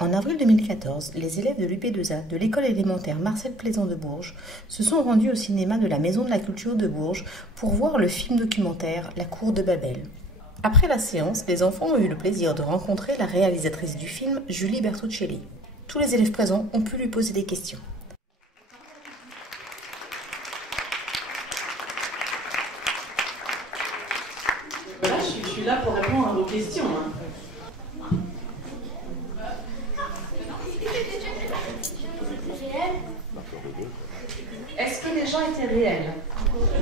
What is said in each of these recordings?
En avril 2014, les élèves de l'UP2A de l'école élémentaire Marcel Plaisant de Bourges se sont rendus au cinéma de la Maison de la Culture de Bourges pour voir le film documentaire La Cour de Babel. Après la séance, les enfants ont eu le plaisir de rencontrer la réalisatrice du film, Julie Bertuccelli. Tous les élèves présents ont pu lui poser des questions. Voilà, je suis là pour répondre à vos questions. Est-ce que les gens étaient réels?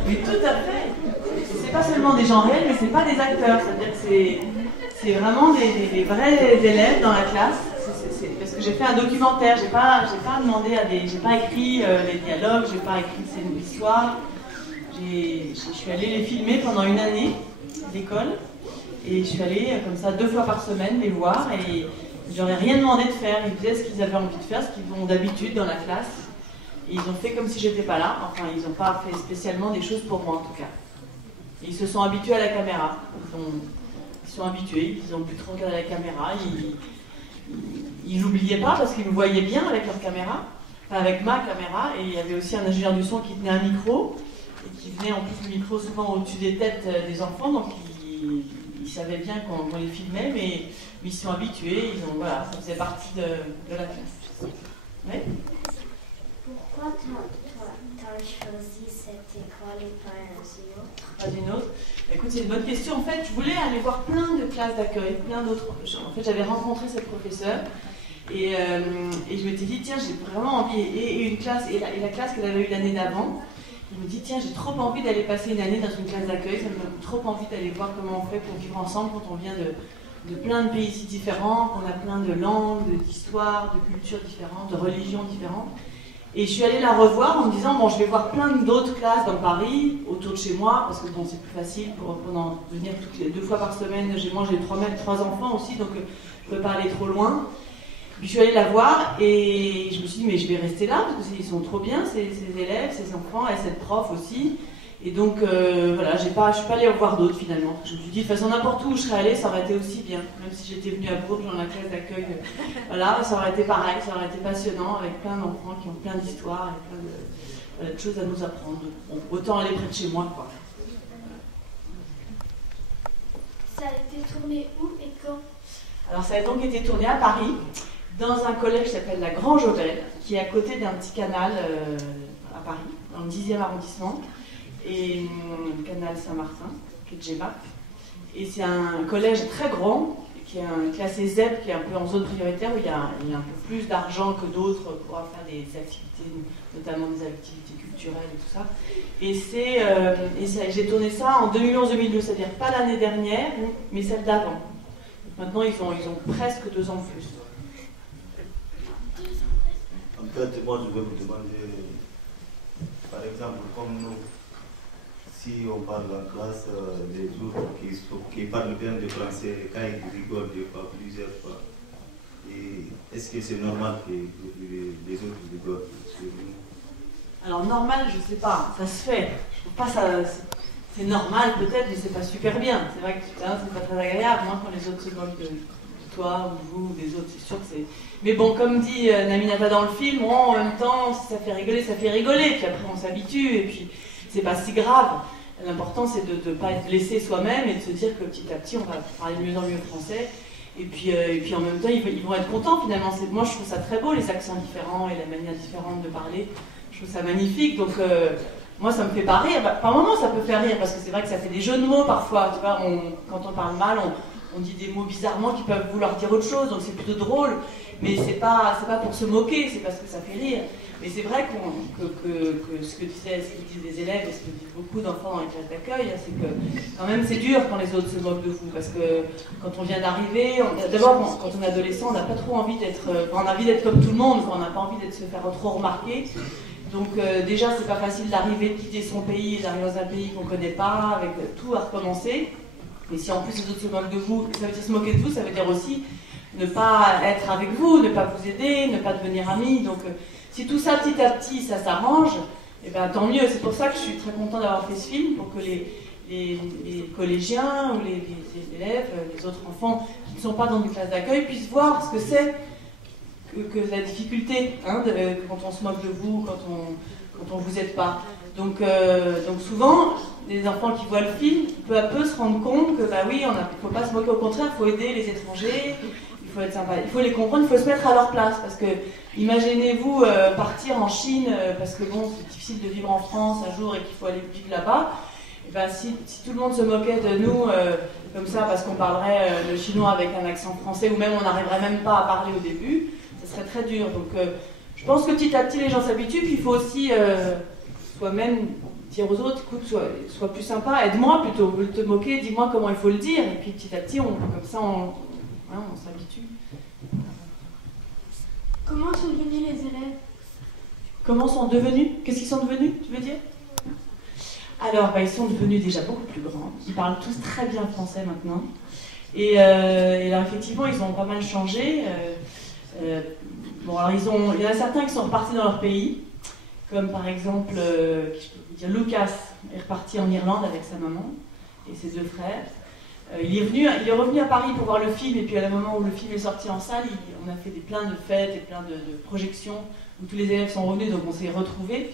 Oui, tout à fait. C'est pas seulement des gens réels, mais c'est pas des acteurs. C'est-à-dire que c'est vraiment des vrais élèves dans la classe. Parce que j'ai fait un documentaire. J'ai pas demandé j'ai pas écrit les dialogues, j'ai pas écrit l'histoire. Je suis allée les filmer pendant une année d'école. Et je suis allée comme ça 2 fois par semaine les voir. Et je leur ai rien demandé de faire. Ils faisaient ce qu'ils avaient envie de faire, ce qu'ils font d'habitude dans la classe. Et ils ont fait comme si j'étais pas là. Enfin, ils n'ont pas fait spécialement des choses pour moi en tout cas. Et ils se sont habitués à la caméra. Ils sont habitués, ils ont pu trop regarder la caméra. Ils n'oubliaient pas parce qu'ils me voyaient bien avec leur caméra, enfin avec ma caméra. Et il y avait aussi un ingénieur du son qui tenait un micro. Et qui venait en plus le micro souvent au-dessus des têtes des enfants. Donc ils savaient bien qu'on les filmait, mais ils se sont habitués. Voilà, ça faisait partie de la classe. Ouais. Pourquoi tu as choisi cette école et pas une autre? Pas une autre. Écoute, c'est une bonne question. En fait, je voulais aller voir plein de classes d'accueil, plein d'autres. En fait, j'avais rencontré cette professeure et je m'étais dit, tiens, j'ai vraiment envie. Et une classe, et la classe qu'elle avait eue l'année d'avant, je me dis, tiens, j'ai trop envie d'aller passer une année dans une classe d'accueil. Ça me donne trop envie d'aller voir comment on fait pour vivre ensemble quand on vient de plein de pays si différents, qu'on a plein de langues, d'histoires, de cultures différentes, de religions différentes. Et je suis allée la revoir en me disant, bon, je vais voir plein d'autres classes dans Paris, autour de chez moi, parce que bon, c'est plus facile pour venir toutes les 2 fois par semaine. Moi, j'ai 3 enfants aussi, donc je ne peux pas aller trop loin. Puis je suis allée la voir et je me suis dit, mais je vais rester là, parce qu'ils sont trop bien, ces élèves, ces enfants, et cette prof aussi. Et donc, voilà, je ne suis pas allée en voir d'autres finalement. Je me suis dit, de toute façon, n'importe où je serais allée, ça aurait été aussi bien. Même si j'étais venue à Bourges dans la classe d'accueil, voilà, ça aurait été pareil, ça aurait été passionnant, avec plein d'enfants qui ont plein d'histoires et plein de choses à nous apprendre. Bon, autant aller près de chez moi, quoi. Ça a été tourné où et quand? Alors, ça a donc été tourné à Paris, dans un collège qui s'appelle la Grange Jaubel, qui est à côté d'un petit canal à Paris, dans le 10e arrondissement. Et le canal Saint-Martin, qui est de Gémac. Et c'est un collège très grand, qui est un classé ZEP, qui est un peu en zone prioritaire, où il y a un peu plus d'argent que d'autres pour pouvoir faire des activités, notamment des activités culturelles et tout ça. Et j'ai tourné ça en 2011-2012, c'est-à-dire pas l'année dernière, mais celle d'avant. Maintenant, ils ont presque 2 ans de plus. En fait, moi, je vais vous demander, par exemple, comme nous, si on parle en classe, les autres qui parlent bien de français, quand ils rigolent des fois, plusieurs fois, est-ce que c'est normal que les autres rigolent sur nous? Alors normal, je sais pas, ça se fait. Je trouve pas ça. C'est normal peut-être, mais c'est pas super bien. C'est vrai que c'est pas très agréable, hein, quand les autres se moquent de toi ou vous ou des autres, c'est sûr que c'est. Mais bon, comme dit Naminata dans le film, en même temps, si ça fait rigoler, ça fait rigoler. Puis après, on s'habitue et puis c'est pas si grave. L'important, c'est de ne pas être blessé soi-même et de se dire que petit à petit, on va parler de mieux en mieux français. Et puis en même temps, ils vont être contents finalement. Moi, je trouve ça très beau, les accents différents et la manière différente de parler. Je trouve ça magnifique. Donc, moi, ça me fait pas rire. Par moments, ça peut faire rire parce que c'est vrai que ça fait des jeux de mots parfois. Tu vois, quand on parle mal, on dit des mots bizarrement qui peuvent vouloir dire autre chose. Donc, c'est plutôt drôle. Mais c'est pas pour se moquer, c'est parce que ça fait rire. Mais c'est vrai que ce qu'ils disent les élèves et ce que disent beaucoup d'enfants dans les classes d'accueil, c'est que quand même c'est dur quand les autres se moquent de vous. Parce que quand on vient d'arriver, d'abord quand on est adolescent, on n'a pas trop envie d'être. On a envie d'être comme tout le monde, on n'a pas envie de se faire trop remarquer. Donc déjà, c'est pas facile d'arriver, de quitter son pays et d'arriver dans un pays qu'on ne connaît pas, avec tout à recommencer. Et si en plus les autres se moquent de vous, ça veut dire se moquer de vous, ça veut dire aussi ne pas être avec vous, ne pas vous aider, ne pas devenir amis. Donc si tout ça petit à petit ça s'arrange, et ben tant mieux. C'est pour ça que je suis très contente d'avoir fait ce film, pour que les collégiens ou les élèves, les autres enfants qui ne sont pas dans une classe d'accueil puissent voir ce que c'est que la difficulté, hein, quand on se moque de vous, quand on vous aide pas. Donc souvent, les enfants qui voient le film, peu à peu se rendent compte que bah oui, il ne faut pas se moquer, au contraire, il faut aider les étrangers, il faut être sympa, il faut les comprendre, il faut se mettre à leur place. Parce que imaginez-vous partir en Chine, parce que bon, c'est difficile de vivre en France un jour et qu'il faut aller vivre là-bas. Et ben, si tout le monde se moquait de nous comme ça, parce qu'on parlerait le chinois avec un accent français, ou même on n'arriverait même pas à parler au début, ça serait très dur. Donc je pense que petit à petit les gens s'habituent, puis il faut aussi soi-même dire aux autres, écoute, sois plus sympa, aide-moi plutôt, au lieu de te moquer, dis-moi comment il faut le dire, et puis petit à petit, comme ça, on s'habitue. Comment sont devenus les élèves? Comment sont devenus? Qu'est-ce qu'ils sont devenus, tu veux dire? Alors, ils sont devenus déjà beaucoup plus grands. Ils parlent tous très bien français maintenant. Et alors, effectivement, ils ont pas mal changé. Bon, alors, il y en a certains qui sont repartis dans leur pays, comme par exemple, je peux dire, Lucas est reparti en Irlande avec sa maman et ses 2 frères. Il est revenu à Paris pour voir le film, et puis à un moment où le film est sorti en salle, on a fait plein de fêtes et plein de projections où tous les élèves sont revenus, donc on s'est retrouvés.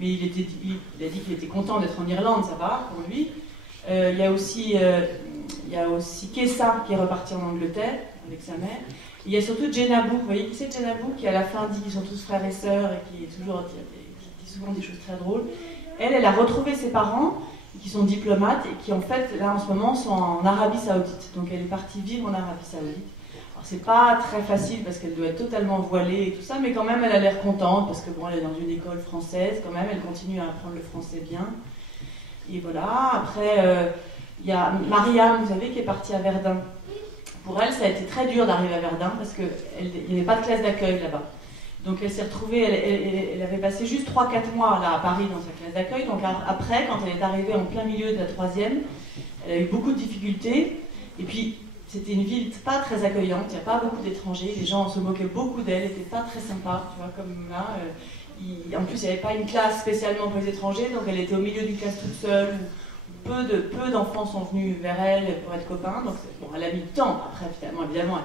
Mais il a dit qu'il était content d'être en Irlande, ça va pour lui. Il y a aussi Kessa qui est reparti en Angleterre avec sa mère. Il y a surtout Jenabou, vous voyez qui c'est Jenabou, qui à la fin dit qu'ils sont tous frères et sœurs et qui dit souvent des choses très drôles. Elle a retrouvé ses parents qui sont diplomates et qui en fait là en ce moment sont en Arabie Saoudite. Donc elle est partie vivre en Arabie Saoudite. Alors c'est pas très facile parce qu'elle doit être totalement voilée et tout ça, mais quand même elle a l'air contente parce que bon, elle est dans une école française quand même, elle continue à apprendre le français bien. Et voilà, après il y a Mariam, vous savez, qui est partie à Verdun. Pour elle, ça a été très dur d'arriver à Verdun parce qu'il n'y avait pas de classe d'accueil là-bas. Donc elle s'est retrouvée, elle avait passé juste 3-4 mois là à Paris dans sa classe d'accueil. Donc après, quand elle est arrivée en plein milieu de la 3e, elle a eu beaucoup de difficultés. Et puis c'était une ville pas très accueillante, il n'y a pas beaucoup d'étrangers, les gens se moquaient beaucoup d'elle, elle n'était pas très sympa, tu vois, comme là. En plus, il n'y avait pas une classe spécialement pour les étrangers, donc elle était au milieu d'une classe toute seule. Peu d'enfants sont venus vers elle pour être copains, donc bon, elle a mis du temps. Après, finalement, évidemment,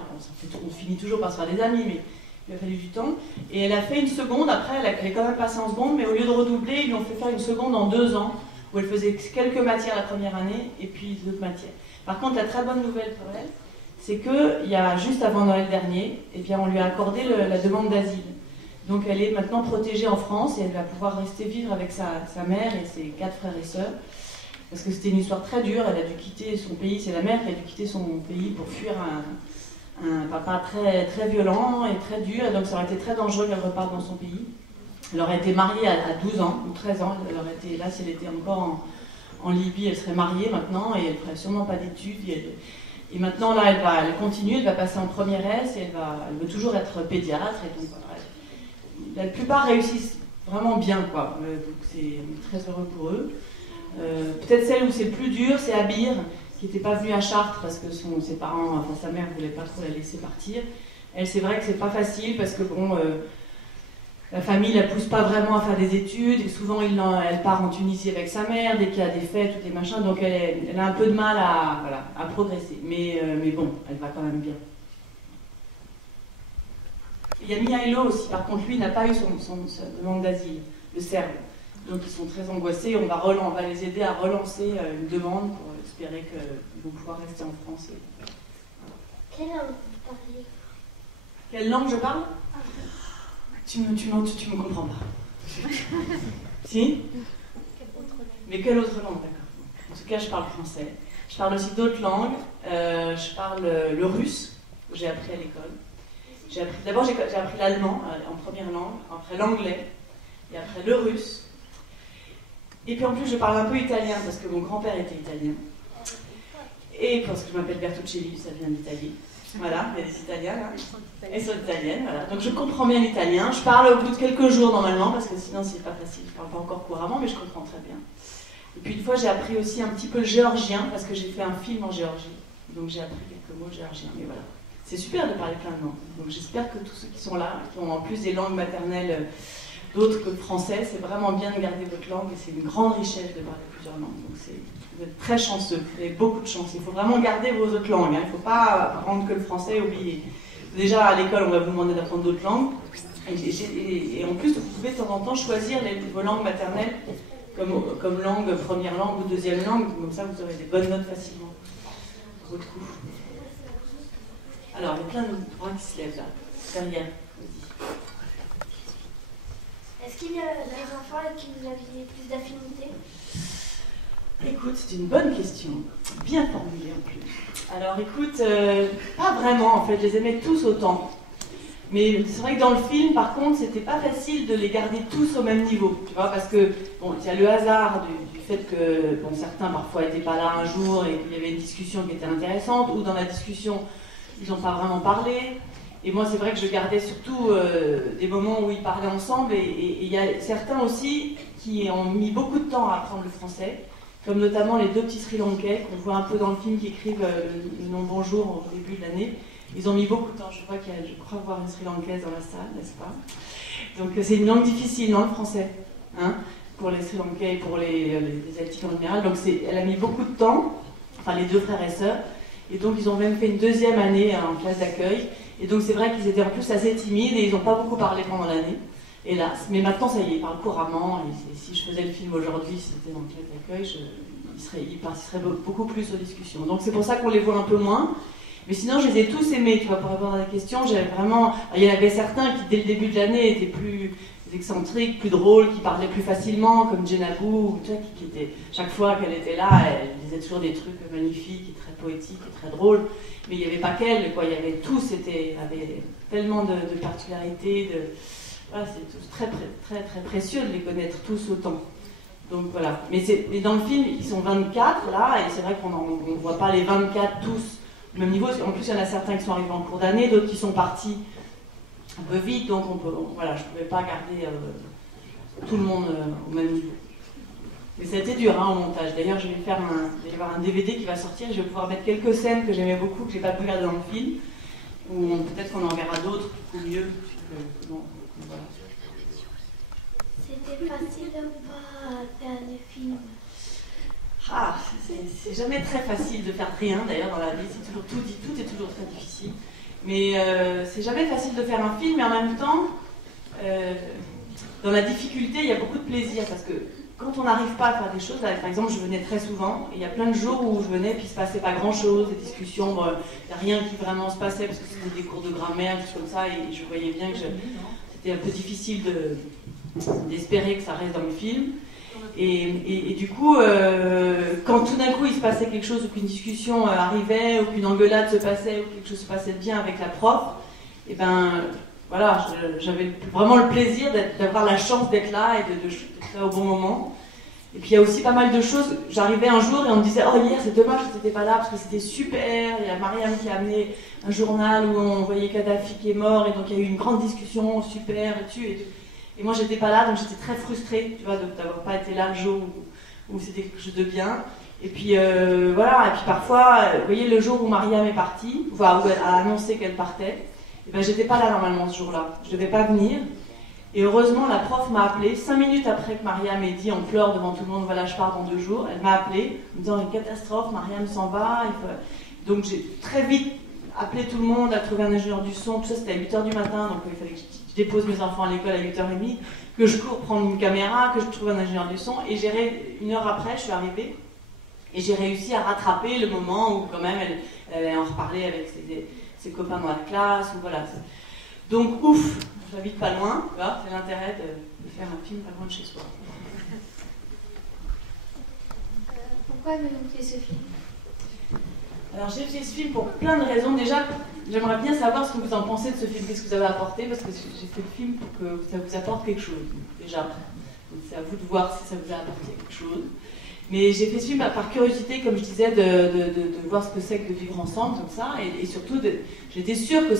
on finit toujours par se faire des amis, mais il a fallu du temps. Et elle a fait une seconde, après, elle est quand même passée en seconde, mais au lieu de redoubler, ils lui ont fait faire une seconde en 2 ans, où elle faisait quelques matières la première année, et puis d'autres matières. Par contre, la très bonne nouvelle pour elle, c'est qu'il y a juste avant Noël dernier, eh bien, on lui a accordé la demande d'asile. Donc elle est maintenant protégée en France, et elle va pouvoir rester vivre avec sa mère et ses 4 frères et sœurs. Parce que c'était une histoire très dure, elle a dû quitter son pays, c'est la mère qui a dû quitter son pays pour fuir un papa très, très violent et très dur, et donc ça aurait été très dangereux qu'elle reparte dans son pays. Elle aurait été mariée à 12 ans ou 13 ans, elle aurait été là, si elle était encore en Libye, elle serait mariée maintenant, et elle ne ferait sûrement pas d'études. Et maintenant, là, elle continue, elle va passer en première S, et elle veut toujours être pédiatre, et donc voilà. La plupart réussissent vraiment bien, quoi, donc c'est très heureux pour eux. Peut-être celle où c'est le plus dur, c'est Abir, qui n'était pas venue à Chartres parce que ses parents, enfin sa mère ne voulait pas trop la laisser partir. Elle, c'est vrai que c'est pas facile parce que bon, la famille ne la pousse pas vraiment à faire des études, et souvent elle part en Tunisie avec sa mère dès qu'il y a des fêtes ou des machins, donc elle a un peu de mal à progresser. Mais bon, elle va quand même bien. Il y a Mihailo aussi, par contre lui n'a pas eu sa demande d'asile, le Serbe. Donc ils sont très angoissés, on va les aider à relancer une demande pour espérer qu'ils vont pouvoir rester en France. Quelle langue vous parlez? Quelle langue je parle? Tu me comprends pas. Si? Mais quelle autre langue, d'accord. En tout cas, je parle français. Je parle aussi d'autres langues. Je parle le russe, que j'ai appris à l'école. D'abord, j'ai appris l'allemand en première langue, après l'anglais, et après le russe. Et puis en plus, je parle un peu italien parce que mon grand-père était italien. Et parce que je m'appelle Bertuccelli, ça vient d'Italie. Voilà, il y a des Italiens là. Elles sont italiennes, voilà. Donc je comprends bien l'italien. Je parle au bout de quelques jours normalement parce que sinon c'est pas facile. Je parle pas encore couramment, mais je comprends très bien. Et puis une fois, j'ai appris aussi un petit peu le géorgien parce que j'ai fait un film en Géorgie. Donc j'ai appris quelques mots géorgiens. Mais voilà, c'est super de parler plein de langues. Donc j'espère que tous ceux qui sont là, qui ont en plus des langues maternelles d'autres que le français, c'est vraiment bien de garder votre langue et c'est une grande richesse de parler plusieurs langues. Donc vous êtes très chanceux, vous avez beaucoup de chance. Il faut vraiment garder vos autres langues, hein. Il ne faut pas apprendre que le français et oublier. Vous déjà à l'école, on va vous demander d'apprendre d'autres langues. Et en plus, vous pouvez de temps en temps choisir vos langues maternelles comme langue, première langue ou deuxième langue. Comme ça, vous aurez des bonnes notes facilement. Pour votre coup. Alors, il y a plein de bras qui se lèvent là. Derrière, vas-y. Est-ce qu'il y a des enfants avec qui vous aviez plus d'affinité? Écoute, c'est une bonne question. Bien formulée en plus. Alors écoute, pas vraiment en fait, je les aimais tous autant. Mais c'est vrai que dans le film, par contre, c'était pas facile de les garder tous au même niveau. Tu vois, parce que, bon, il y a le hasard du fait que, bon, certains parfois n'étaient pas là un jour et qu'il y avait une discussion qui était intéressante, ou dans la discussion, ils n'ont pas vraiment parlé. Et moi, c'est vrai que je gardais surtout des moments où ils parlaient ensemble, et il y a certains aussi qui ont mis beaucoup de temps à apprendre le français, comme notamment les deux petits Sri Lankais qu'on voit un peu dans le film qui écrivent le nom bonjour au début de l'année. Ils ont mis beaucoup de temps. Je crois voir une Sri Lankaise dans la salle, n'est-ce pas? Donc c'est une langue difficile, non, le français, hein, pour les Sri Lankais et pour les Asiatiques en général. Donc elle a mis beaucoup de temps, enfin les deux frères et sœurs. Et donc ils ont même fait une deuxième année en classe d'accueil. Et donc c'est vrai qu'ils étaient en plus assez timides et ils n'ont pas beaucoup parlé pendant l'année, hélas. Mais maintenant ça y est, ils parlent couramment. Et si je faisais le film aujourd'hui, si c'était dans le classe d'accueil, ils participeraient beaucoup plus aux discussions. Donc c'est pour ça qu'on les voit un peu moins. Mais sinon, je les ai tous aimés, tu vois, pour répondre à la question. J'avais vraiment... Il y en avait certains qui, dès le début de l'année, étaient plus excentriques, plus drôles, qui parlaient plus facilement, comme Jenabou, tu vois, qui était... Chaque fois qu'elle était là, elle disait toujours des trucs magnifiques, et très poétiques, et très drôles. Mais il n'y avait pas qu'elle, quoi. Il y avait tous, avaient tellement de particularités, Voilà, c'est très, très, très précieux de les connaître tous autant. Donc voilà. Mais dans le film, ils sont 24, là, et c'est vrai qu'on ne voit pas les 24 tous au même niveau. En plus, il y en a certains qui sont arrivés en cours d'année, d'autres qui sont partis un peu vite, donc voilà, je ne pouvais pas garder tout le monde au même niveau. Mais ça a été dur hein, au montage. D'ailleurs, il va y avoir un DVD qui va sortir, je vais pouvoir mettre quelques scènes que j'aimais beaucoup, que je n'ai pas pu regarder dans le film, ou peut-être qu'on en verra d'autres, ou mieux. Voilà. C'était facile de ne pas faire des films. Ah, c'est jamais très facile de faire rien d'ailleurs dans la vie, c'est toujours tout est toujours très difficile. Mais c'est jamais facile de faire un film, mais en même temps, dans la difficulté, il y a beaucoup de plaisir parce que quand on n'arrive pas à faire des choses, là, par exemple, je venais très souvent, et il y a plein de jours où je venais, puis il ne se passait pas grand-chose, des discussions, il n'y a rien qui vraiment se passait parce que c'était des cours de grammaire, des choses comme ça, et je voyais bien que c'était un peu difficile d'espérer que ça reste dans le film. Et du coup, quand tout d'un coup il se passait quelque chose, ou qu'une discussion arrivait, ou qu'une engueulade se passait, ou quelque chose se passait bien avec la prof, et ben voilà, j'avais vraiment le plaisir d'avoir la chance d'être là et d'être là au bon moment. Et puis il y a aussi pas mal de choses. J'arrivais un jour et on me disait « Oh hier c'est dommage que tu n'étais pas là parce que c'était super ». Il y a Mariam qui a amené un journal où on voyait Kadhafi qui est mort et donc il y a eu une grande discussion super là-dessus. Et moi j'étais pas là donc j'étais très frustrée tu vois, d'avoir pas été là le jour où c'était quelque chose de bien. Et puis voilà, et puis parfois, vous voyez le jour où Mariam est partie, enfin, où elle a annoncé qu'elle partait, et ben j'étais pas là normalement ce jour-là, je devais pas venir. Et heureusement, la prof m'a appelée 5 minutes après que Mariam ait dit en pleurs devant tout le monde, voilà, je pars dans 2 jours. Elle m'a appelée, en me disant une catastrophe, Mariam s'en va. Donc j'ai très vite appelé tout le monde, à trouver un ingénieur du son. Tout ça, c'était à 8h du matin, donc il fallait que je dépose mes enfants à l'école à 8h30, que je cours prendre une caméra, que je trouve un ingénieur du son. Et une heure après, je suis arrivée et j'ai réussi à rattraper le moment où quand même elle en reparlait avec ses copains dans la classe. Ou voilà. Donc ouf, j'habite pas loin, tu vois, c'est l'intérêt de faire un film pas loin de chez soi. Pourquoi avez-vous fait ce film? Alors j'ai fait ce film pour plein de raisons. Déjà, j'aimerais bien savoir ce que vous en pensez de ce film, qu'est-ce que vous avez apporté, parce que j'ai fait le film pour que ça vous apporte quelque chose, déjà. Donc c'est à vous de voir si ça vous a apporté quelque chose. Mais j'ai fait ce film par curiosité, comme je disais, de voir ce que c'est que de vivre ensemble, comme ça, et surtout, j'étais sûre que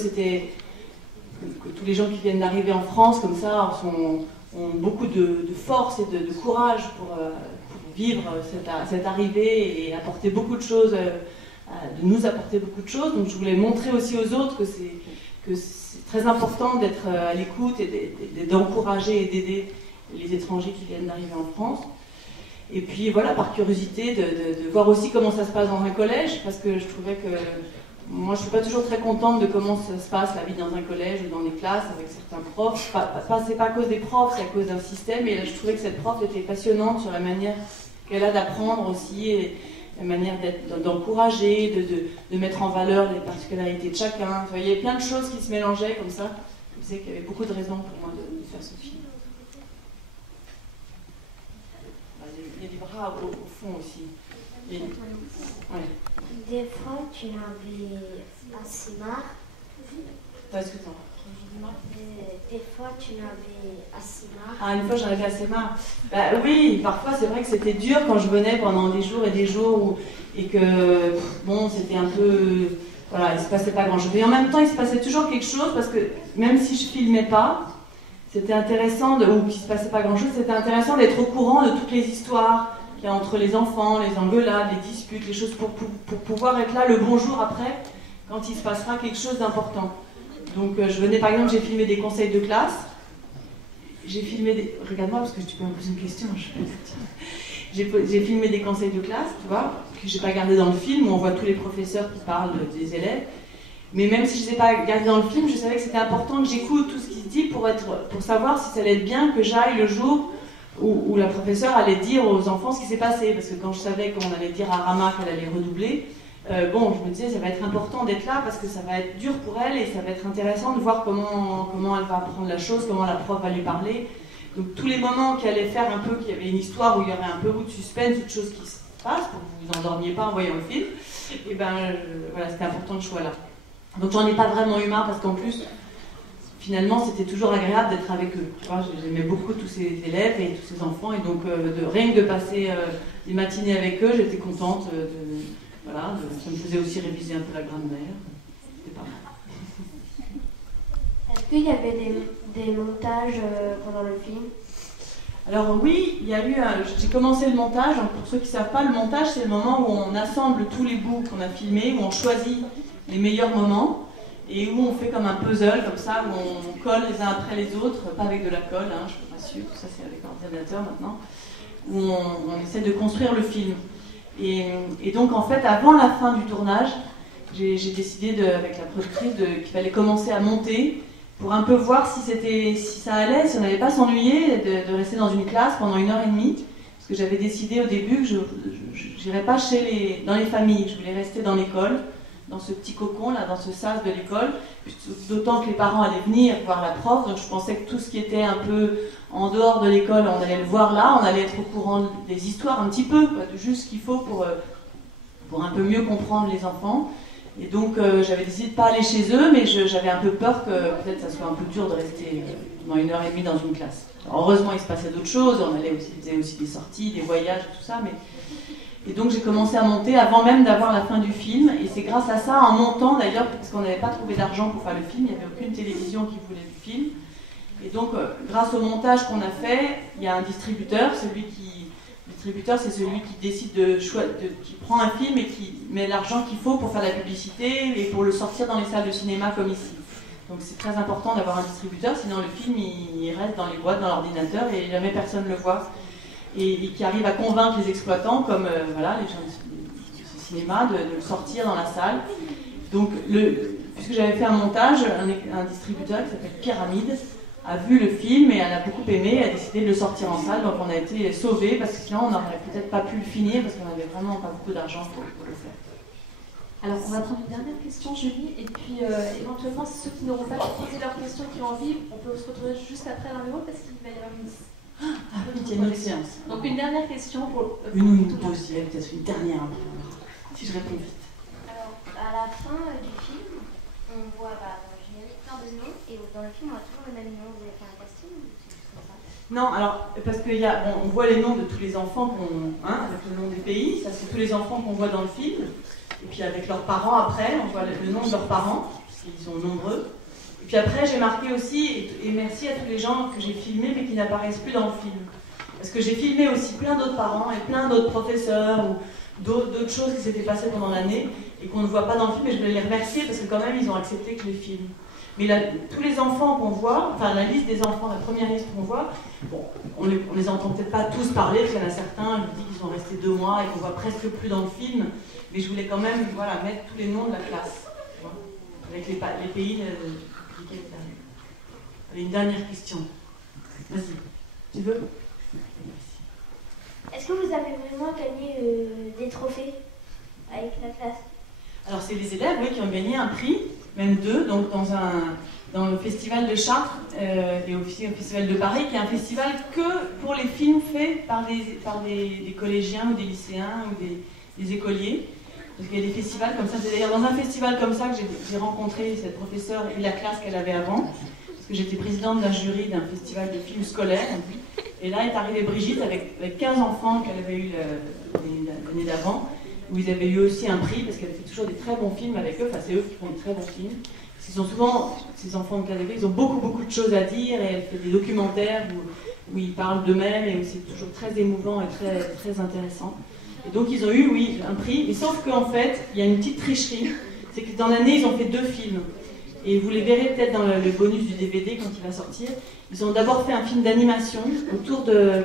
que tous les gens qui viennent d'arriver en France, comme ça, ont beaucoup de force et de courage pour vivre cette arrivée et apporter beaucoup de choses, de nous apporter beaucoup de choses. Donc je voulais montrer aussi aux autres que c'est très important d'être à l'écoute et d'encourager et d'aider les étrangers qui viennent d'arriver en France. Et puis voilà, par curiosité, de voir aussi comment ça se passe dans un collège, parce que je trouvais que moi je suis pas toujours très contente de comment ça se passe la vie dans un collège ou dans des classes avec certains profs. C'est pas à cause des profs, c'est à cause d'un système. Et là, je trouvais que cette prof était passionnante sur la manière qu'elle a d'apprendre aussi, et la manière d'encourager, de mettre en valeur les particularités de chacun. Enfin, il y avait plein de choses qui se mélangeaient comme ça. Je disais qu'il y avait beaucoup de raisons pour moi de faire ce film. Il y a des bras au fond aussi. Ouais. Des fois, tu n'avais assez marre. Est-ce que Des fois, tu n'avais assez marre. Ah, une fois, j'en avais assez marre. Bah, oui, parfois, c'est vrai que c'était dur quand je venais pendant des jours et des jours et que, bon, c'était un peu... Voilà, il se passait pas grand-chose. Et en même temps, il se passait toujours quelque chose parce que même si je filmais pas, c'était intéressant, ou qu'il se passait pas grand-chose, c'était intéressant d'être au courant de toutes les histoires qu'il y a entre les enfants, les engueulades, les disputes, les choses pour pouvoir être là le bonjour après, quand il se passera quelque chose d'important. Donc je venais, par exemple, j'ai filmé des conseils de classe, j'ai filmé des... Regarde-moi parce que tu peux me poser une question, j'ai filmé des conseils de classe, tu vois, que j'ai pas gardé dans le film, où on voit tous les professeurs qui parlent des élèves. Mais même si je ne les ai pas gardés dans le film, je savais que c'était important que j'écoute tout ce qui se dit pour savoir si ça allait être bien que j'aille le jour où la professeure allait dire aux enfants ce qui s'est passé. Parce que quand je savais qu'on allait dire à Rama qu'elle allait redoubler, bon, je me disais ça va être important d'être là parce que ça va être dur pour elle et ça va être intéressant de voir comment elle va apprendre la chose, comment la prof va lui parler. Donc tous les moments qui allaient faire un peu, qu'il y avait une histoire où il y aurait un peu de suspense, de choses qui se passent, pour que vous vous endormiez pas en voyant le film, et ben voilà, c'était important que je sois là. Donc j'en ai pas vraiment eu marre parce qu'en plus, finalement, c'était toujours agréable d'être avec eux. Tu vois, j'aimais beaucoup tous ces élèves et tous ces enfants, et donc rien que de passer des matinées avec eux, j'étais contente. Voilà, ça me faisait aussi réviser un peu la grammaire. C'était pas mal. Est-ce qu'il y avait des montages pendant le film? Alors oui, il y a eu j'ai commencé le montage. Donc, pour ceux qui ne savent pas, le montage, c'est le moment où on assemble tous les bouts qu'on a filmés, où on choisit les meilleurs moments et où on fait comme un puzzle, comme ça, où on colle les uns après les autres, pas avec de la colle, hein, je vous rassure, tout ça c'est avec l'ordinateur maintenant, où on essaie de construire le film. Et donc en fait, avant la fin du tournage, j'ai décidé avec la productrice qu'il fallait commencer à monter pour un peu voir si ça allait, si on n'allait pas s'ennuyer de rester dans une classe pendant 1h30, parce que j'avais décidé au début que je n'irais pas dans les familles, je voulais rester dans l'école, dans ce petit cocon là, dans ce sas de l'école, d'autant que les parents allaient venir voir la prof, donc je pensais que tout ce qui était un peu en dehors de l'école, on allait le voir là, on allait être au courant des histoires un petit peu, quoi, de juste ce qu'il faut pour un peu mieux comprendre les enfants. Et donc j'avais décidé de ne pas aller chez eux, mais j'avais un peu peur que peut-être ça soit un peu dur de rester pendant 1h30 dans une classe. Alors, heureusement il se passait d'autres choses, on faisait aussi des sorties, des voyages et tout ça, et donc j'ai commencé à monter avant même d'avoir la fin du film, et c'est grâce à ça, en montant d'ailleurs, parce qu'on n'avait pas trouvé d'argent pour faire le film, il n'y avait aucune télévision qui voulait le film, et donc grâce au montage qu'on a fait, il y a un distributeur, le distributeur c'est celui qui décide qui prend un film et qui met l'argent qu'il faut pour faire la publicité et pour le sortir dans les salles de cinéma comme ici. Donc c'est très important d'avoir un distributeur, sinon le film il reste dans les boîtes, dans l'ordinateur et jamais personne ne le voit. Et qui arrive à convaincre les exploitants, comme voilà, les gens du cinéma, de le sortir dans la salle. Donc, puisque j'avais fait un montage, un distributeur qui s'appelle Pyramide a vu le film et elle a beaucoup aimé et a décidé de le sortir en salle. Donc on a été sauvés parce que sinon on n'aurait peut-être pas pu le finir parce qu'on n'avait vraiment pas beaucoup d'argent pour le faire. Alors on va prendre une dernière question, Julie, et puis éventuellement ceux qui n'auront pas posé leurs questions qui ont envie, on peut se retrouver juste après dans le bureau parce qu'il va y avoir une... Ah oui, il y a une autre séance. Donc une dernière question pour une deuxième, peut-être une dernière, si je réponds vite. Alors, à la fin du film, on voit dans le générique plein de noms, et dans le film, on a toujours le même nom. Vous avez fait un casting ou c'est juste comme ça? Non, alors, parce qu'on voit les noms de tous les enfants avec le nom des pays, ça c'est tous les enfants qu'on voit dans le film, et puis avec leurs parents après, on voit le nom de leurs parents, parce qu'ils sont nombreux. Puis après, j'ai marqué aussi, et merci à tous les gens que j'ai filmés mais qui n'apparaissent plus dans le film. Parce que j'ai filmé aussi plein d'autres parents et plein d'autres professeurs ou d'autres choses qui s'étaient passées pendant l'année et qu'on ne voit pas dans le film, et je voulais les remercier parce que quand même, ils ont accepté que je les filme. Mais tous les enfants qu'on voit, enfin la liste des enfants, la première liste qu'on voit, bon, on les entend peut-être pas tous parler, parce qu'il y en a certains, je dis qu'ils sont restés 2 mois et qu'on voit presque plus dans le film, mais je voulais quand même mettre tous les noms de la classe. avec les pays lesquels tu arrives. Allez, une dernière question. Vas-y. Tu veux? Est-ce que vous avez vraiment gagné des trophées avec la classe? Alors, c'est les élèves, oui, qui ont gagné un prix, même 2, donc dans le festival de Chartres et aussi au festival de Paris, qui est un festival que pour les films faits par des collégiens ou des lycéens ou des écoliers. Parce qu'il y a des festivals comme ça. C'est d'ailleurs dans un festival comme ça que j'ai rencontré cette professeure et la classe qu'elle avait avant. Parce que j'étais présidente d'un jury d'un festival de films scolaires. Et là est arrivée Brigitte avec 15 enfants qu'elle avait eu l'année d'avant, où ils avaient eu aussi un prix, parce qu'elle fait toujours des très bons films avec eux. Enfin, c'est eux qui font des très bons films. Ils ont souvent, ces enfants qu'elle avait, ils ont beaucoup de choses à dire, et elle fait des documentaires où ils parlent d'eux-mêmes, et où c'est toujours très émouvant et très intéressant. Et donc ils ont eu, oui, un prix, mais sauf qu'en fait, il y a une petite tricherie, c'est que dans l'année, ils ont fait 2 films. Et vous les verrez peut-être dans le bonus du DVD quand il va sortir. Ils ont d'abord fait un film d'animation autour de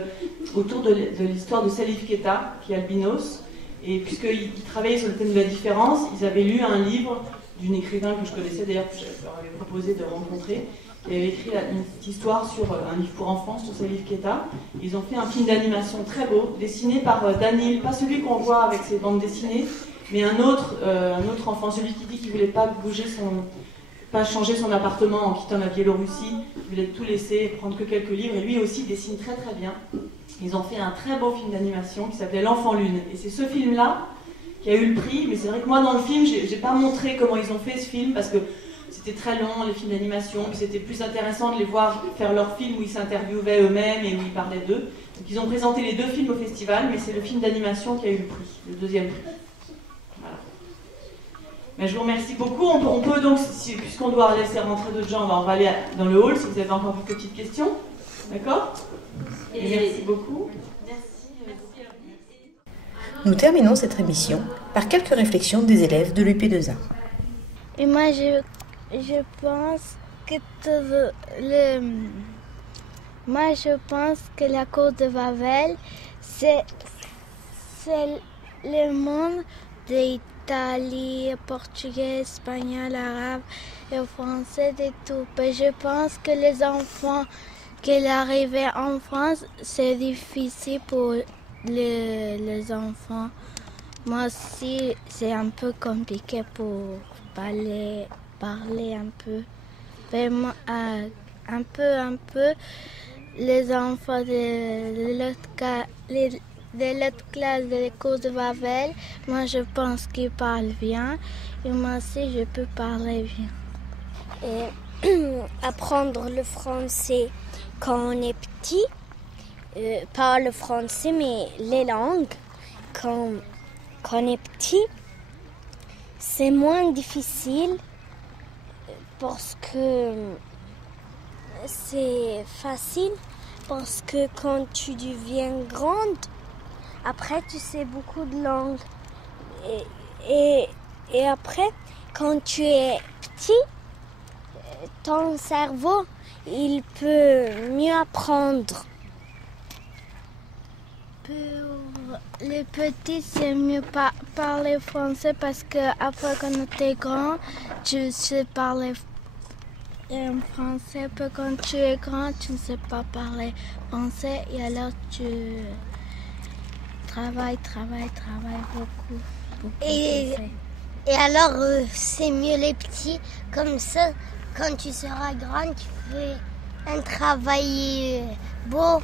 l'histoire de Salif Keita, qui est albinos. Et puisqu'ils travaillaient sur le thème de la différence, ils avaient lu un livre d'une écrivain que je connaissais d'ailleurs, que je leur avais proposé de rencontrer, qui avait écrit une petite histoire sur un livre pour enfants sur Salif Keita. Ils ont fait un film d'animation très beau, dessiné par Daniel, pas celui qu'on voit avec ses bandes dessinées, mais un autre enfant, celui qui dit qu'il ne voulait pas changer son appartement en quittant la Biélorussie, il voulait tout laisser, prendre que quelques livres, et lui aussi dessine très bien. Ils ont fait un très beau film d'animation qui s'appelait L'Enfant Lune. Et c'est ce film-là qui a eu le prix, mais c'est vrai que moi dans le film, j'ai pas montré comment ils ont fait ce film, parce que c'était très long, les films d'animation, puis c'était plus intéressant de les voir faire leur film où ils s'interviewaient eux-mêmes et où ils parlaient d'eux. Donc ils ont présenté les 2 films au festival, mais c'est le film d'animation qui a eu le prix, le 2e prix. Voilà. Mais je vous remercie beaucoup. On peut donc, puisqu'on doit laisser rentrer d'autres gens, on va aller dans le hall si vous avez encore une petite question. D'accord? Et merci beaucoup. Nous terminons cette émission par quelques réflexions des élèves de l'UP2A. Et moi, je pense que la cour de Babel, c'est le monde d'Italie, portugais, espagnol, arabe et français de tout. Mais je pense que les enfants qui arrivent en France, c'est difficile pour les enfants. Moi aussi, c'est un peu compliqué pour parler un peu. Mais moi, un peu, les enfants de l'autre classe de l'école de Babel, moi je pense qu'ils parlent bien. Et moi aussi, je peux parler bien. Et apprendre le français quand on est petit, pas le français, mais les langues, quand on est petit, c'est moins difficile parce que c'est facile, parce que quand tu deviens grande, après tu sais beaucoup de langues. Et après, quand tu es petit, ton cerveau, il peut mieux apprendre. Pour les petits, c'est mieux parler français parce que après quand tu es grand, tu sais parler français. Puis quand tu es grand, tu ne sais pas parler français et alors tu travailles beaucoup. Et alors, c'est mieux les petits, comme ça, quand tu seras grande, tu fais un travail beau